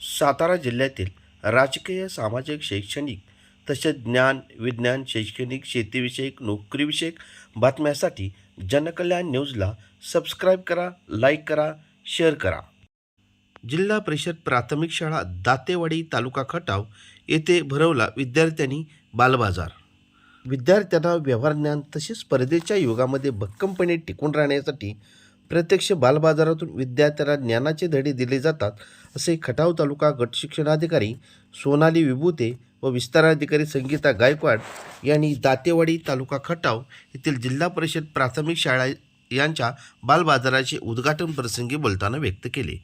सातारा जिल्ह्यातील राजकीय, सामाजिक, शैक्षणिक तसेच ज्ञान, विज्ञान, शैक्षणिक, शेतीविषयक, नोकरीविषयक बातम्यांसाठी जनकल्याण न्यूजला सबस्क्राईब करा, लाईक करा, शेअर करा. जिल्हा परिषद प्राथमिक शाळा दातेवाडी तालुका खटाव येथे भरवला विद्यार्थ्यांनी बालबाजार. विद्यार्थ्यांना व्यवहार ज्ञान तसेच स्पर्धेच्या युगामध्ये भक्कमपणे टिकून राहण्यासाठी प्रत्यक्ष बालबाजारातून विद्यार्थ्यांना ज्ञानाचे धडे दिले जातात, असे खटाव तालुका गट शिक्षणाधिकारी सोनाली विभूते व विस्ताराधिकारी संगीता गायकवाड यांनी दातेवाडी तालुका खटाव येथील जिल्हा परिषद प्राथमिक शाळा यांच्या बालबाजाराचे उद्घाटन प्रसंगी बोलताना व्यक्त केले.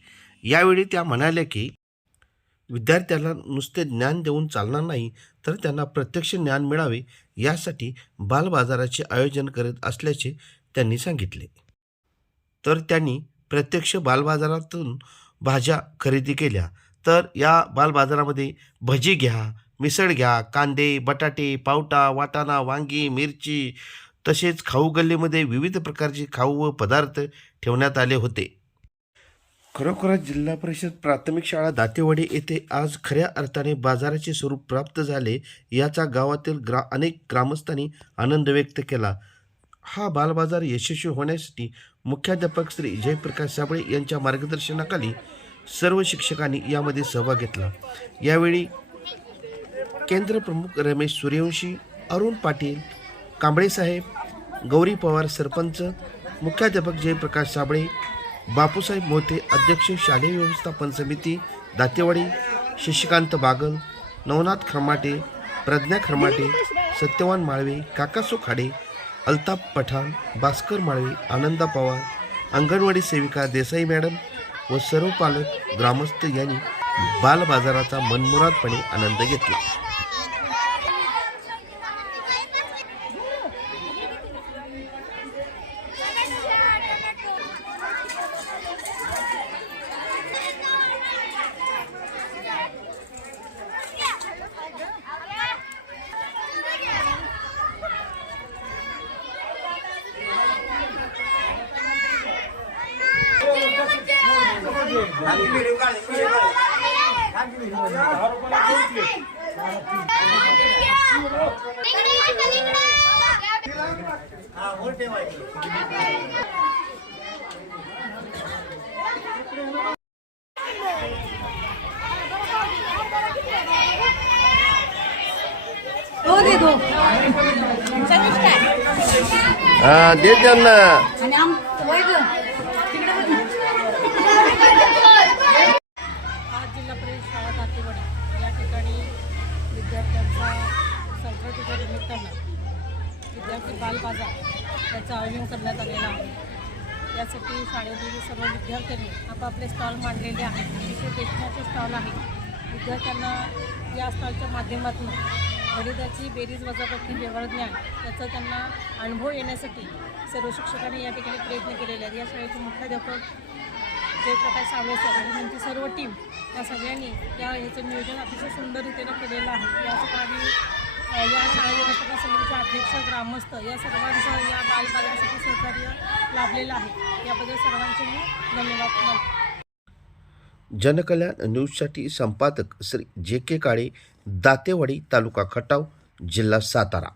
यावेळी त्या म्हणाल्या की विद्यार्थ्यांना नुसते ज्ञान देऊन चालणार नाही, तर त्यांना प्रत्यक्ष ज्ञान मिळावे यासाठी बालबाजाराचे आयोजन करत असल्याचे त्यांनी सांगितले. तर त्यांनी प्रत्यक्ष बालबाजारातून भाज्या खरेदी केल्या. तर या बालबाजारामध्ये भजी घ्या, मिसळ घ्या, कांदे, बटाटे, पावटा, वाटाणा, वांगी, मिरची तसेच खाऊ गल्लीमध्ये विविध प्रकारचे खाऊ व पदार्थ ठेवण्यात आले होते. खरोखरच जिल्हा परिषद प्राथमिक शाळा दातेवाडी येथे आज खऱ्या अर्थाने बाजाराचे स्वरूप प्राप्त झाले याचा गावातील अनेक ग्रामस्थांनी आनंद व्यक्त केला. हा बालबाजार यशस्वी होण्यासाठी मुख्याध्यापक श्री जयप्रकाश साबळे यांच्या मार्गदर्शनाखाली सर्व शिक्षकांनी यामध्ये सहभाग घेतला. यावेळी केंद्र प्रमुख रमेश सूर्यवंशी, अरुण पाटील, कांबळेसाहेब, गौरी पवार सरपंच, मुख्याध्यापक जयप्रकाश साबळे, बापूसाहेब मोते अध्यक्ष शालेय व्यवस्थापन समिती दातेवाडी, शशिकांत बागल, नवनाथ खरमाटे, प्रज्ञा खरमाटे, सत्यवान माळवे, काकासो खाडे, अल्ताफ पठाण, भास्कर माळवे, आनंदा पवार, अंगणवाडी सेविका देसाई मॅडम व सर्व पालक ग्रामस्थ यांनी बालबाजाराचा मनमुरादपणे आनंद घेतला. दे त्यांना. आज जिल्हा परिषद शाळा दातेवाडी या ठिकाणी विद्यार्थ्यांचा संक्रांतीच्या निमित्तानं विद्यार्थी बालबाजार याचं आयोजन करण्यात आलेलं आहे. यासाठी शाळेतील सर्व विद्यार्थ्यांनी आपापले स्टॉल मांडलेले आहेत. अतिशय देखण्याचे स्टॉल आहेत. विद्यार्थ्यांना या स्टॉलच्या माध्यमातून गणिताची बेरीज वजाबाकी व्यवहार ज्ञान याचा त्यांना अनुभव येण्यासाठी सर्व शिक्षकांनी या ठिकाणी प्रयत्न केलेले आहेत. या शाळेचे मुख्याध्यापक जयप्रकाश साबळे सर आणि त्यांची सर्व टीम या सगळ्यांनी ह्याचं नियोजन अतिशय सुंदर रीतीनं केलेलं आहे. या ठिकाणी या शाळा व्यवस्थापन समितीचे अध्यक्ष, ग्रामस्थ या सर्वांचं या बालबाजारासाठी सहकार्य लाभलेलं आहे. याबद्दल सर्वांचे मी धन्यवाद मानतो. जनकल्याण न्यूजसाठी संपादक श्री जे के काळे, दातेवाडी तालुका खटाव, जिल्हा सातारा.